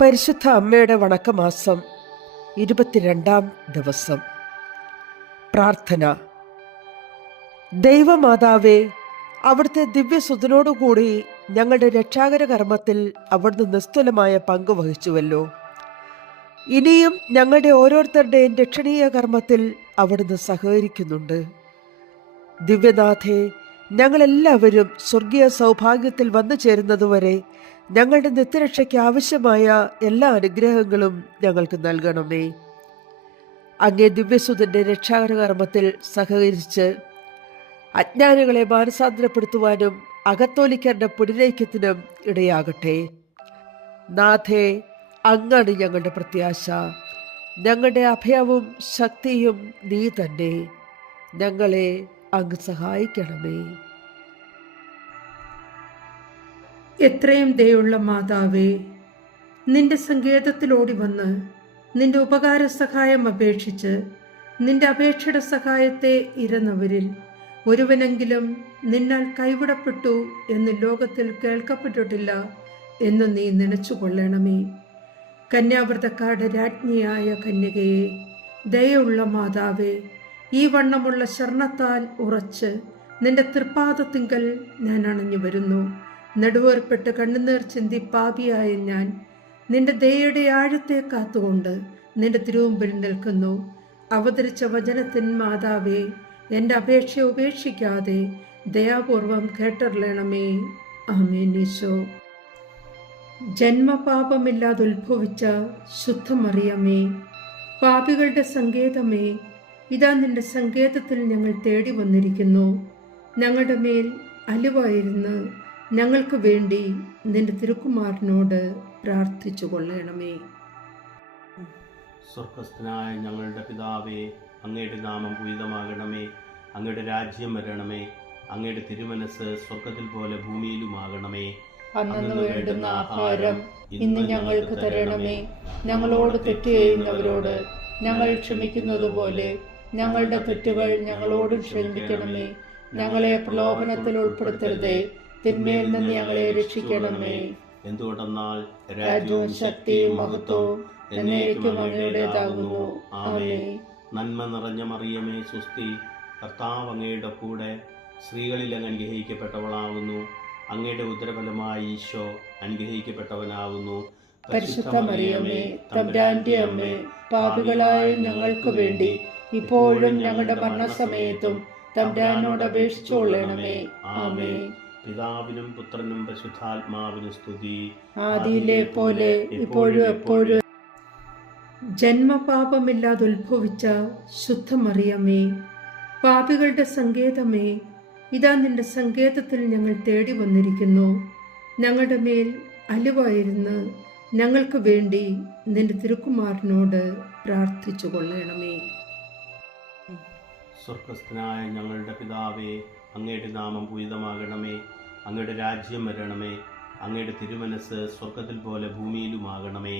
പരിശുദ്ധ അമ്മയുടെ വണക്കമാസം 22-ാം ദിവസം. പ്രാർത്ഥന. ദൈവമാതാവേ, അവിടുത്തെ ദിവ്യസുതനോടുകൂടി ഞങ്ങളുടെ രക്ഷാകര കർമ്മത്തിൽ അവിടുന്ന് നിസ്തുലമായ പങ്ക് വഹിച്ചുവല്ലോ. ഇനിയും ഞങ്ങളുടെ ഓരോരുത്തരുടെയും രക്ഷണീയ കർമ്മത്തിൽ അവിടുന്ന് സഹകരിക്കുന്നുണ്ട്. ദിവ്യനാഥേ, ഞങ്ങളെല്ലാവരും സ്വർഗീയ സൗഭാഗ്യത്തിൽ വന്നു ചേരുന്നതുവരെ ഞങ്ങളുടെ നിത്യരക്ഷയ്ക്ക് ആവശ്യമായ എല്ലാ അനുഗ്രഹങ്ങളും ഞങ്ങൾക്ക് നൽകണമേ. അങ്ങേ ദിവ്യസുതന്റെ രക്ഷാകര കർമ്മത്തിൽ സഹകരിച്ച് അജ്ഞാനികളെ മാനസാന്തരപ്പെടുത്തുവാനും അകത്തോലിക്കരുടെ പുനരൈക്യത്തിനും ഇടയാകട്ടെ. നാഥേ, അങ്ങാണ് ഞങ്ങളുടെ പ്രത്യാശ, ഞങ്ങളുടെ അഭയവും ശക്തിയും നീ തന്നെ. ഞങ്ങളെ അങ്ങ് സഹായിക്കണമേ. എത്രയും ദയുള്ള മാതാവേ, നിന്റെ സങ്കേതത്തിലോടി വന്ന് നിന്റെ ഉപകാര സഹായം അപേക്ഷിച്ച് നിന്റെ അപേക്ഷയുടെ സഹായത്തെ ഇരന്നവരിൽ ഒരുവനെങ്കിലും നിന്നാൽ കൈവിടപ്പെട്ടു എന്ന് ലോകത്തിൽ കേൾക്കപ്പെട്ടിട്ടില്ല എന്ന് നീ നനച്ചുകൊള്ളണമേ. കന്യാവ്രതക്കാരുടെ രാജ്ഞിയായ കന്യകയെ, ദയുള്ള മാതാവേ, ഈ വണ്ണമുള്ള ശരണത്താൽ ഉറച്ച് നിന്റെ തൃപ്പാദത്തിങ്കൽ ഞാൻ അണഞ്ഞു വരുന്നു. നടുവേർപ്പെട്ട് കണ്ണുനീർ ചിന്തി പാപിയായ ഞാൻ നിന്റെ ദയയുടെ ആഴത്തെ കാത്തുകൊണ്ട് നിന്റെ തിരുമുമ്പിൽ നിൽക്കുന്നു. അവതരിച്ച വചനത്തിൻ മാതാവേ, എൻ്റെ അപേക്ഷ ഉപേക്ഷിക്കാതെ ദയാപൂർവം കേട്ടറിയണമേ. ആമേൻ. ഈശോ. ജന്മപാപമില്ലാതെ ഉത്ഭവിച്ച ശുദ്ധമറിയമേ, പാപികളുടെ സങ്കേതമേ, ഇതാ നിന്റെ സങ്കേതത്തിൽ ഞങ്ങൾ തേടി വന്നിരിക്കുന്നു. ഞങ്ങളുടെ മേൽ അലിവായിരുന്ന് ഞങ്ങൾക്ക് വേണ്ടി നിന്റെ തിരുക്കുമാരനോട് പ്രാർത്ഥിച്ചു കൊള്ളണമേ. സ്വർഗസ്ഥനായ ഞങ്ങളുടെ പിതാവേ, അങ്ങയുടെ നാമം പൂജിതമാകണമേ. അങ്ങയുടെ രാജ്യം വരണമേ. അങ്ങയുടെ തിരുമനസ് സ്വർഗത്തിൽ പോലെ ഭൂമിയിലുമാകണമേ. അന്നു വേണ്ടുന്ന ആഹാരം ഇന്ന് ഞങ്ങൾക്ക് തരണമേ. ഞങ്ങളോട് തെറ്റ് ചെയ്യുന്നവരോട് ഞങ്ങൾ ക്ഷമിക്കുന്നത് പോലെ ഞങ്ങളുടെ തെറ്റുകൾ ഞങ്ങളോടും ക്ഷമിക്കണമേ. ഞങ്ങളെ പ്രലോഭനത്തിൽ ഉൾപ്പെടുത്തരുതേ, തിന്മയിൽ നിന്ന് ഞങ്ങളെ രക്ഷിക്കണമേ. എന്തുകൊണ്ടെന്നാൽ രാജ്യവും ശക്തിയും മഹത്വവും എന്നേക്കും അങ്ങയുടേതാകുന്നു. ആമേൻ. നന്മ നിറഞ്ഞ മറിയമേ, സുസ്തി, കർത്താവ് അങ്ങയുടെ കൂടെ സ്ത്രീകളിൽ അങ്ങ് അനുഗ്രഹിക്കപ്പെട്ടവളാകുന്നു. അങ്ങയുടെ ഉദരഫലമായി ഈശോ അനുഗ്രഹിക്കപ്പെട്ടവനാകുന്നു. പരിശുദ്ധ മറിയമേ, തമ്പുരാന്റെ അമ്മേ, പാപികളായ ഞങ്ങൾക്ക് വേണ്ടി ഇപ്പോഴും ഞങ്ങളുടെ മരണസമയത്തും തമ്പുരാനോട് അപേക്ഷിച്ചുകൊള്ളണമേ. ആമേൻ. പിതാവിനും പുത്രനും പരിശുദ്ധാത്മാവിനും സ്തുതി, ആദിയിലെ പോലെ ഇപ്പോഴും എപ്പോഴും. ജന്മപാപമില്ലാതെ ഉത്ഭവിച്ച ശുദ്ധമറിയമേ, പാപികളുടെ സങ്കേതമേ, ഇതാ നിന്റെ സങ്കേതത്തിൽ ഞങ്ങൾ തേടി വന്നിരിക്കുന്നു. ഞങ്ങളുടെ മേൽ അലിവായിരുന്ന് ഞങ്ങൾക്ക് വേണ്ടി നിന്റെ തിരുക്കുമാരനോട് പ്രാർത്ഥിച്ചു കൊള്ളണമേ. സ്വർഗസ്ഥനായ ഞങ്ങളുടെ പിതാവേ, അങ്ങയുടെ നാമം പൂജിതമാകണമേ. അങ്ങയുടെ രാജ്യം വരണമേ. അങ്ങയുടെ തിരുമനസ് സ്വർഗത്തിൽ പോലെ ഭൂമിയിലുമാകണമേ.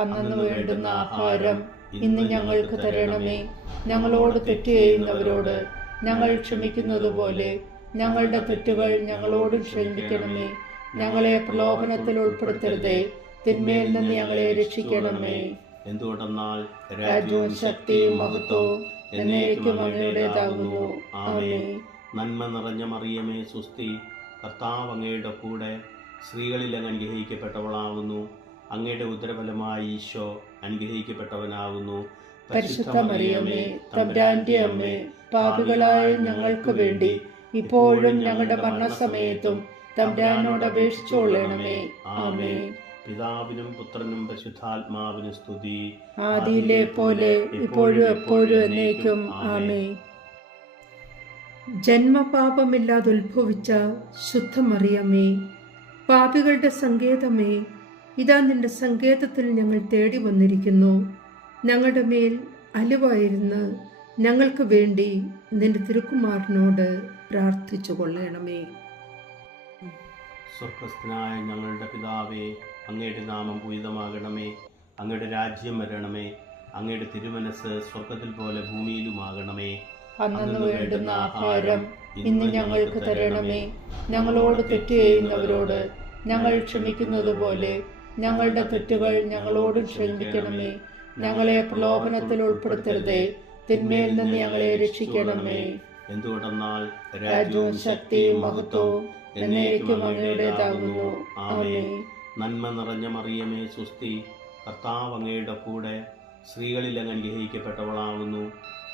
അന്നു വേണ്ടുന്ന ആഹാരം ഇന്ന് ഞങ്ങൾക്ക് തരണമേ. ഞങ്ങളോട് തെറ്റ് ചെയ്യുന്നവരോട് ഞങ്ങൾ ക്ഷമിക്കുന്നത് പോലെ ഞങ്ങളുടെ തെറ്റുകൾ ഞങ്ങളോടും ക്ഷമിക്കണമേ. ഞങ്ങളെ പ്രലോഭനത്തിൽ ഉൾപ്പെടുത്തരുതേ, തിന്മയിൽ നിന്ന് ഞങ്ങളെ രക്ഷിക്കണമേ. എന്തുകൊണ്ടെന്നാൽ രാജ്യവും ശക്തിയും മഹത്വവും എന്നേക്കും അങ്ങയുടേതാകുന്നു. ആമേൻ. നന്മ നിറഞ്ഞ മറിയമേ, സുസ്തി, കർത്താവ് അങ്ങയുടെ കൂടെ സ്ത്രീകളിൽ അങ്ങ് അനുഗ്രഹിക്കപ്പെട്ടവളാകുന്നു. അങ്ങയുടെ ഉദരഫലമായി ഈശോ അനുഗ്രഹിക്കപ്പെട്ടവനാകുന്നു. പരിശുദ്ധ മറിയമേ, തമ്പുരാന്റെ അമ്മേ, പാപികളായ ഞങ്ങൾക്ക് വേണ്ടി ഇപ്പോഴും ഞങ്ങളുടെ മരണസമയത്തും തമ്പുരാനോട് അപേക്ഷിച്ചുകൊള്ളണമേ. ആമേൻ. പിതാവിനും പുത്രനും പരിശുദ്ധാത്മാവിനും സ്തുതി, ആദിയിലെ പോലെ ഇപ്പോഴും എപ്പോഴും എന്നേക്കും. ആമേൻ. ജന്മപാപമില്ലാതെ ഉത്ഭവിച്ച ശുദ്ധമറിയമേ, പാപികളുടെ സങ്കേതമേ, ഇതാ നിന്റെ സങ്കേതത്തിൽ ഞങ്ങൾ തേടി വന്നിരിക്കുന്നു. ഞങ്ങളുടെ മേൽ അലിവായിരുന്ന് ഞങ്ങൾക്ക് വേണ്ടി നിന്റെ തിരുക്കുമാരനോട് പ്രാർത്ഥിച്ചു കൊള്ളണമേ. സ്വർഗസ്ഥനായ ഞങ്ങളുടെ പിതാവേ, അങ്ങയുടെ നാമം പൂജിതമാകണമേ. അങ്ങയുടെ രാജ്യം വരണമേ. അങ്ങയുടെ തിരുമനസ് സ്വർഗത്തിൽ പോലെ ഭൂമിയിലുമാകണമേ. അന്നു വേണ്ടുന്ന ആഹാരം ഇന്ന് ഞങ്ങൾക്ക് തരണമേ. ഞങ്ങളോട് തെറ്റ് ചെയ്യുന്നവരോട് ഞങ്ങൾ ക്ഷമിക്കുന്നത് പോലെ ഞങ്ങളുടെ തെറ്റുകൾ ഞങ്ങളോട് ക്ഷമിക്കണമേ. ഞങ്ങളെ പ്രലോഭനത്തിൽ ഉൾപ്പെടുത്തരുതേ, തിന്മയിൽ നിന്ന് ഞങ്ങളെ രക്ഷിക്കണമേ. എന്തുകൊണ്ടെന്നാൽ രാജ്യവും ശക്തിയും മഹത്വവും എന്നേക്കും അങ്ങയുടേതാകുന്നു. ആമേൻ. നന്മ നിറഞ്ഞ മറിയമേ സുസ്തി, കർത്താവ് അങ്ങയുടെ കൂടെ സ്ത്രീകളിൽ അങ്ങ് അനുഗ്രഹിക്കപ്പെട്ടവളാകുന്നു.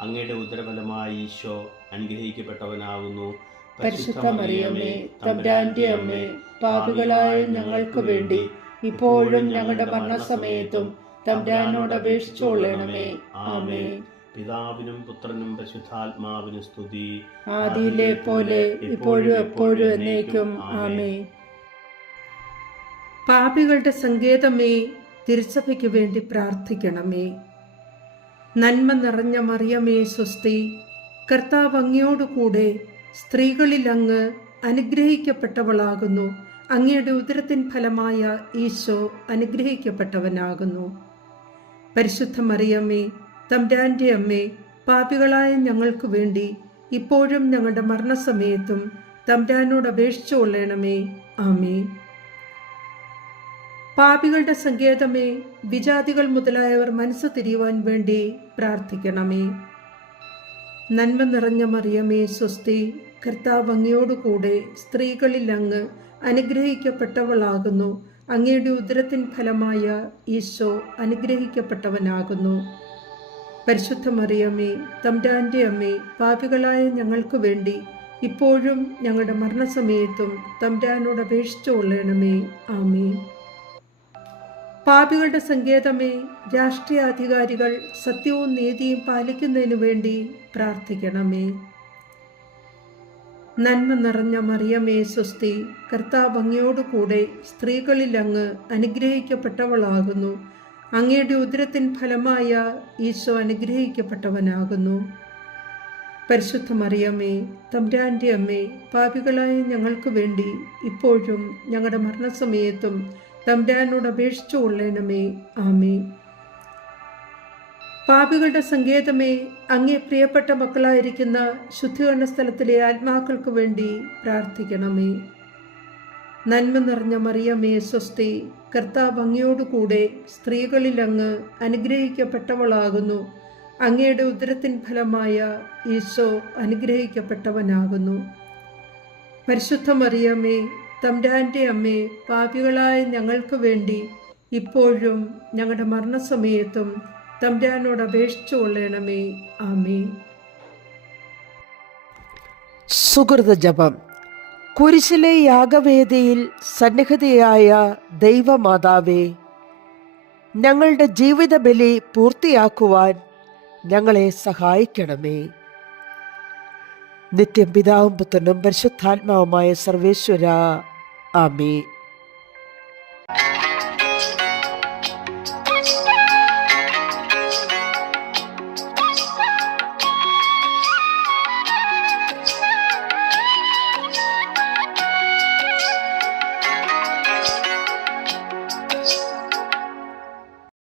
അങ്ങയുടെ ഉദരഫലമായി ഈശോ അനുഗ്രഹിക്കപ്പെട്ടവനാകുന്നു. പരിശുദ്ധ മറിയമേ, തമ്പുരാന്റെ അമ്മേ, പാപികളായ ഞങ്ങൾക്ക് വേണ്ടി ഇപ്പോഴും ഞങ്ങളുടെ മരണസമയത്തും തമ്പുരാനോട് അപേക്ഷിച്ചുകൊള്ളണമേ. ആമേൻ. പിതാവിനും പുത്രനും പരിശുദ്ധാത്മാവിനും സ്തുതി, ആദിയിലെ പോലെ ഇപ്പോഴും എപ്പോഴും എന്നേക്കും. ആമേൻ. പാപികളുടെ സങ്കേതമേ, തിരുസഭയ്ക്ക് വേണ്ടി പ്രാർത്ഥിക്കണമേ. നന്മ നിറഞ്ഞ മറിയമേ സ്വസ്തി, കർത്താവ് അങ്ങയോടുകൂടെ സ്ത്രീകളിൽ അങ്ങ് അനുഗ്രഹിക്കപ്പെട്ടവളാകുന്നു. അങ്ങയുടെ ഉദരത്തിൻ ഫലമായ ഈശോ അനുഗ്രഹിക്കപ്പെട്ടവനാകുന്നു. പരിശുദ്ധ മറിയമ്മേ, തമ്പുരാന്റെ അമ്മേ, പാപികളായ ഞങ്ങൾക്ക് വേണ്ടി ഇപ്പോഴും ഞങ്ങളുടെ മരണസമയത്തും തമ്പുരാനോട് അപേക്ഷിച്ചുകൊള്ളണമേ. ആമേൻ. പാപികളുടെ സങ്കേതമേ, വിജാതികൾ മുതലായവർ മനസ്സ് തിരിയുവാൻ വേണ്ടി പ്രാർത്ഥിക്കണമേ. നന്മ നിറഞ്ഞ മറിയമേ സ്വസ്തി, കർത്താവ് അങ്ങയോടുകൂടെ സ്ത്രീകളിൽ അങ്ങ് അനുഗ്രഹിക്കപ്പെട്ടവളാകുന്നു. അങ്ങയുടെ ഉദരത്തിൻ ഫലമായ ഈശോ അനുഗ്രഹിക്കപ്പെട്ടവനാകുന്നു. പരിശുദ്ധ മറിയമേ, തമ്പുരാന്റെ അമ്മേ, പാപികളായ ഞങ്ങൾക്ക് വേണ്ടി ഇപ്പോഴും ഞങ്ങളുടെ മരണസമയത്തും തമ്പുരാനോട് അപേക്ഷിച്ചുകൊള്ളണമേ. ആമേൻ. പാപികളുടെ സങ്കേതമേ, രാഷ്ട്രീയാധികാരികൾ സത്യവും നീതിയും പാലിക്കുന്നതിനു വേണ്ടി പ്രാർത്ഥിക്കണമേ. നന്മ നിറഞ്ഞ മറിയമേ സ്വസ്തി, കർത്താവ് അങ്ങയോടുകൂടെ സ്ത്രീകളിൽ അങ്ങ് അനുഗ്രഹിക്കപ്പെട്ടവളാകുന്നു. അങ്ങയുടെ ഉദരത്തിൻ ഫലമായ ഈശോ അനുഗ്രഹിക്കപ്പെട്ടവനാകുന്നു. പരിശുദ്ധ മറിയമേ, തമ്പുരാന്റെ അമ്മേ, പാപികളായ ഞങ്ങൾക്ക് വേണ്ടി ഇപ്പോഴും ഞങ്ങളുടെ മരണസമയത്തും തമ്പുരാനോട് അപേക്ഷിച്ചുകൊള്ളണമേ. ആമേൻ. പാപികളുടെ സങ്കേതമേ, അങ്ങേ പ്രിയപ്പെട്ട മക്കളായിരിക്കുന്ന ശുദ്ധീകരണ സ്ഥലത്തിലെ ആത്മാക്കൾക്ക് വേണ്ടി പ്രാർത്ഥിക്കണമേ. നന്മ നിറഞ്ഞ മറിയമേ സ്വസ്തി, കർത്താവ് അങ്ങയോടുകൂടെ സ്ത്രീകളിൽ അങ്ങ് അനുഗ്രഹിക്കപ്പെട്ടവളാകുന്നു. അങ്ങയുടെ ഉദരത്തിൻ ഫലമായ ഈശോ അനുഗ്രഹിക്കപ്പെട്ടവനാകുന്നു. പരിശുദ്ധ മറിയമേ, തമ്പുരാന്റെ അമ്മേ, പാപികളായ ഞങ്ങൾക്ക് വേണ്ടി ഇപ്പോഴും ഞങ്ങളുടെ മരണസമയത്തും തമ്പുരാനോട് അപേക്ഷിച്ചുകൊള്ളണമേ. ആമേൻ. സുഹൃത ജപം. കുരിശിലെ യാഗവേദിയിൽ സന്നിഹിതയായ ദൈവമാതാവേ, ഞങ്ങളുടെ ജീവിത ബലി പൂർത്തിയാക്കുവാൻ ഞങ്ങളെ സഹായിക്കണമേ. നിത്യം പിതാവും പുത്രനും പരിശുദ്ധാത്മാവുമായ സർവേശ്വര. ആമേൻ.